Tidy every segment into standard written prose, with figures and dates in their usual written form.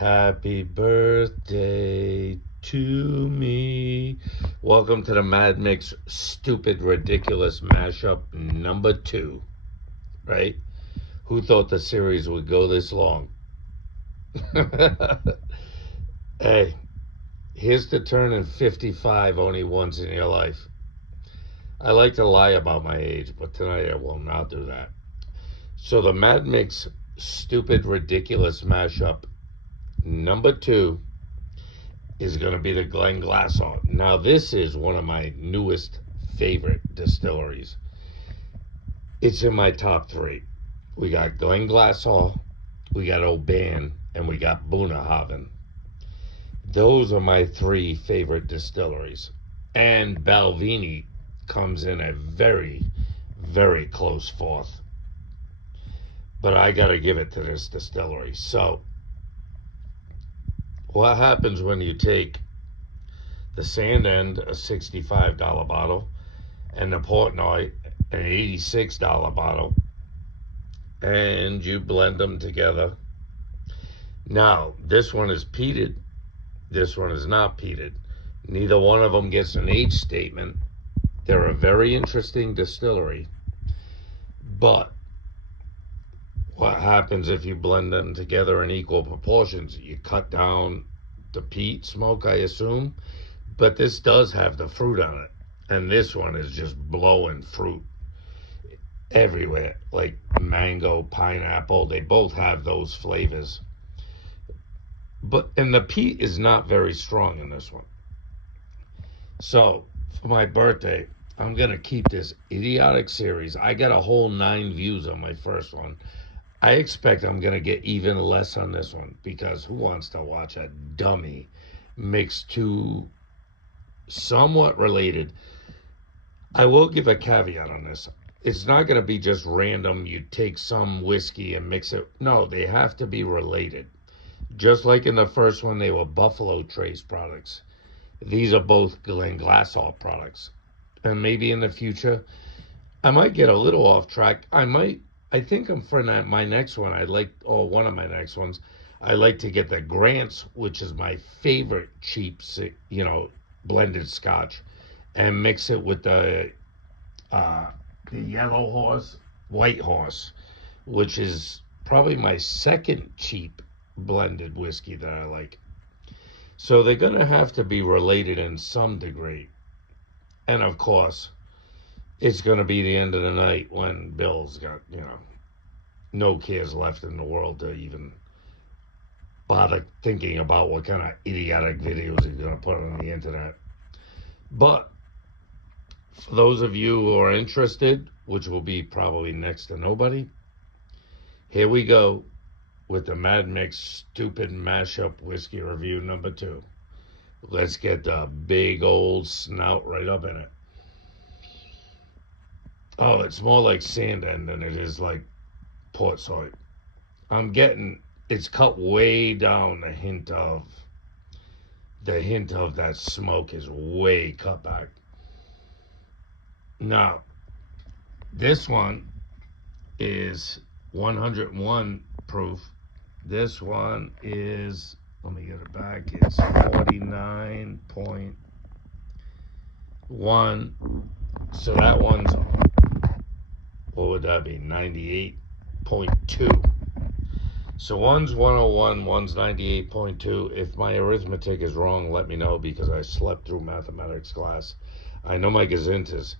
Happy birthday to me. Welcome to the Mad Mix Stupid Ridiculous Mashup number 2, right? Who thought the series would go this long? Hey, here's to turning 55 only once in your life. I like to lie about my age, but tonight I will not do that. So the Mad Mix Stupid Ridiculous Mashup number 2 is going to be the Glenglassaugh. Now, this is one of my newest favorite distilleries. It's in my top 3. We got Glenglassaugh, we got Oban, and we got Bunnahabhain. Those are my 3 favorite distilleries. And Balvenie comes in a very, very close 4th. But I got to give it to this distillery. So, what happens when you take the Sand End, a $65 bottle, and the Portnoy, an $86 bottle, and you blend them together? Now, this one is peated, this one is not peated. Neither one of them gets an age statement. They're a very interesting distillery. But what happens if you blend them together in equal proportions? You cut down the peat smoke, I assume. But this does have the fruit on it. And this one is just blowing fruit everywhere. Like mango, pineapple. They both have those flavors. And the peat is not very strong in this one. So, for my birthday, I'm going to keep this idiotic series. I got a whole 9 views on my first one. I expect I'm going to get even less on this one, because who wants to watch a dummy mix 2 somewhat related? I will give a caveat on this. It's not going to be just random. You take some whiskey and mix it. No, they have to be related. Just like in the first one, they were Buffalo Trace products. These are both Glenglassaugh products. And maybe in the future, I might get a little off track. I think I'm for my next one. One of my next ones, I like to get the Grants, which is my favorite cheap, blended Scotch, and mix it with the Yellow Horse, White Horse, which is probably my second cheap blended whiskey that I like. So they're going to have to be related in some degree. And of course, it's going to be the end of the night when Bill's got, no cares left in the world to even bother thinking about what kind of idiotic videos he's going to put on the internet. But for those of you who are interested, which will be probably next to nobody, here we go with the Mad Mix Stupid Mashup Whiskey Review number 2. Let's get the big old snout right up in it. Oh, it's more like Sand End than it is like Portsoy. It's cut way down. The hint of that smoke is way cut back. Now, this one is 101 proof. This one is, let me get it back, it's 49.1. So that one's, what would that be, 98.2. So one's 101, one's 98.2. If my arithmetic is wrong, let me know, because I slept through mathematics class. I know my gazintas.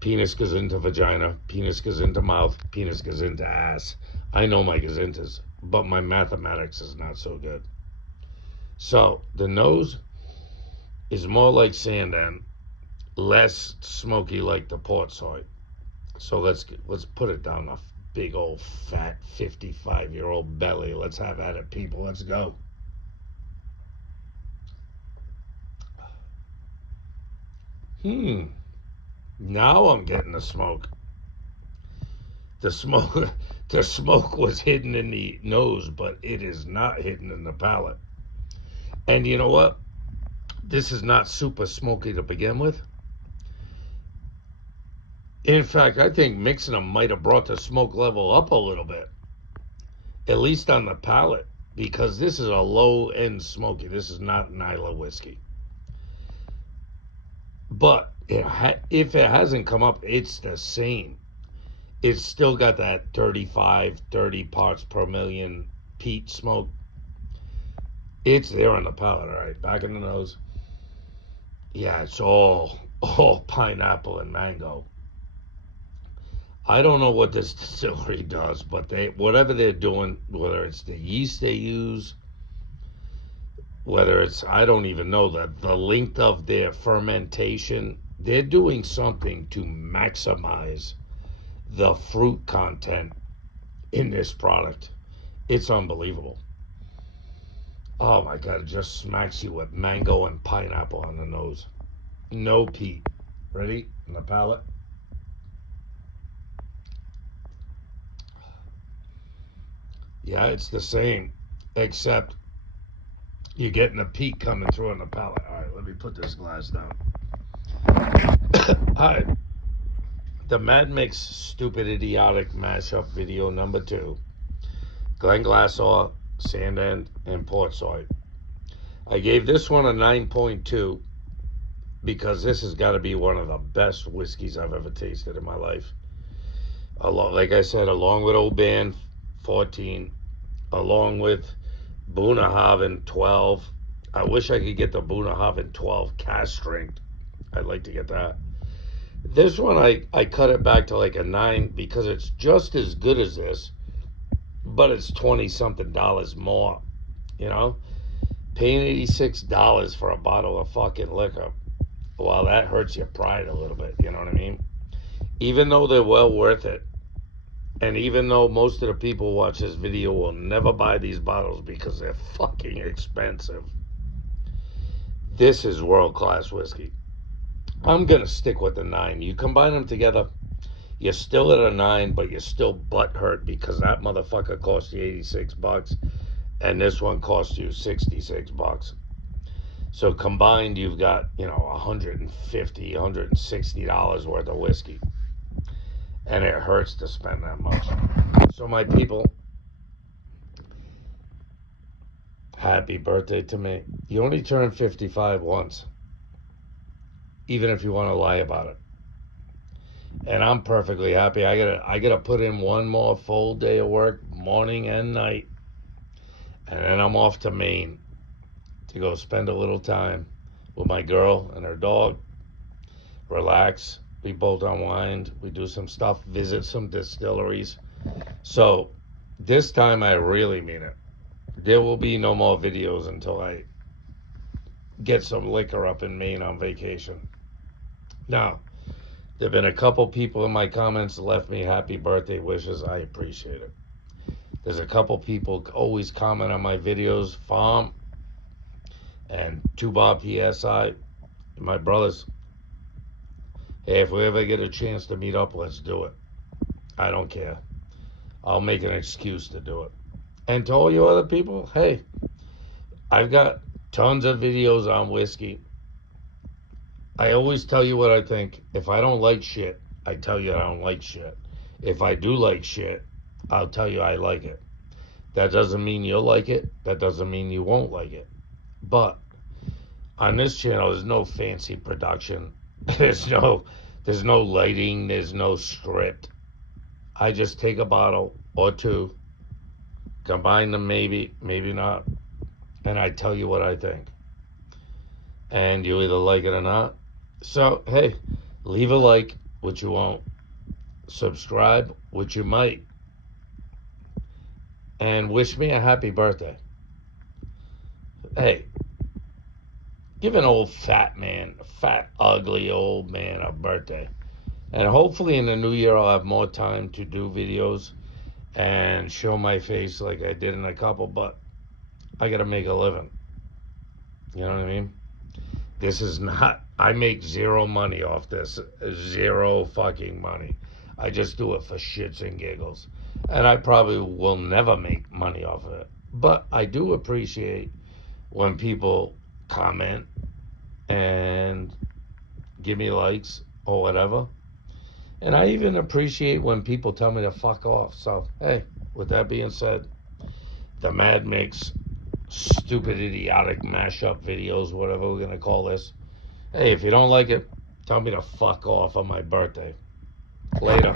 Penis goes into vagina, penis goes into mouth, penis goes into ass. I know my gazintas, but my mathematics is not so good. So the nose is more like Sand End, less smoky like the Portsoy. So let's put it down a big old fat 55-year-old belly. Let's have at it, people. Let's go. Now I'm getting the smoke. The smoke was hidden in the nose, but it is not hidden in the palate. And you know what? This is not super smoky to begin with. In fact, I think mixing them might have brought the smoke level up a little bit, at least on the palate. because this is a low-end smoky. This is not Nyla whiskey. But if it hasn't come up, it's the same. It's still got that 35, 30 parts per million peat smoke. It's there on the palate. All right, back in the nose. Yeah, it's all pineapple and mango. I don't know what this distillery does, but whatever they're doing, whether it's the yeast they use, whether it's, I don't even know that the length of their fermentation, they're doing something to maximize the fruit content in this product. It's unbelievable. Oh my God, it just smacks you with mango and pineapple on the nose. No peat. Ready? In the palate. Yeah, it's the same, except you're getting the peat coming through on the palate. All right, let me put this glass down. All right. The Mad Mix Stupid Idiotic Mashup Video number 2. Glenglassaugh, Sandend, and Portsoy. I gave this one a 9.2 because this has got to be one of the best whiskeys I've ever tasted in my life. Like I said, along with Old Band 14, along with Bunnahabhain 12. I wish I could get the Bunnahabhain 12 cask strength. I'd like to get that. This one, I cut it back to like a 9 because it's just as good as this, but it's $20-something more, you know? Paying $86 for a bottle of fucking liquor, well, that hurts your pride a little bit, you know what I mean? Even though they're well worth it, and even though most of the people who watch this video will never buy these bottles because they're fucking expensive, this is world-class whiskey. I'm going to stick with the 9. You combine them together, you're still at a 9, but you're still butthurt because that motherfucker cost you $86, and this one cost you $66. So combined, you've got, $150, $160 worth of whiskey. And it hurts to spend that much. So my people, happy birthday to me. You only turn 55 once, even if you want to lie about it. And I'm perfectly happy. I gotta put in one more full day of work, morning and night, and then I'm off to Maine to go spend a little time with my girl and her dog, relax. We both unwind. We do some stuff, visit some distilleries. So this time I really mean it. There will be no more videos until I get some liquor up in Maine on vacation. Now, there have been a couple people in my comments that left me happy birthday wishes. I appreciate it. There's a couple people always comment on my videos, Farm and Tuba PSI, my brothers. Hey, if we ever get a chance to meet up, let's do it. I don't care. I'll make an excuse to do it. And to all you other people, hey, I've got tons of videos on whiskey. I always tell you what I think. If I don't like shit, I tell you I don't like shit. If I do like shit, I'll tell you I like it. That doesn't mean you'll like it. That doesn't mean you won't like it. But on this channel, there's no fancy production. There's no lighting. There's no script. I just take a bottle or two, combine them maybe not, and I tell you what I think. And you either like it or not. So, hey, leave a like, which you won't. Subscribe, which you might. And wish me a happy birthday. Hey, give an old fat ugly old man a birthday. And hopefully in the new year I'll have more time to do videos and show my face like I did in a couple, but I gotta make a living. You know what I mean? This is not, I make zero money off this. Zero fucking money. I just do it for shits and giggles. And I probably will never make money off of it. But I do appreciate when people comment and give me likes or whatever. And I even appreciate when people tell me to fuck off. So, hey, with that being said, the Mad Mix stupid idiotic mashup videos, whatever we're gonna call this. Hey, if you don't like it, tell me to fuck off on my birthday. Later.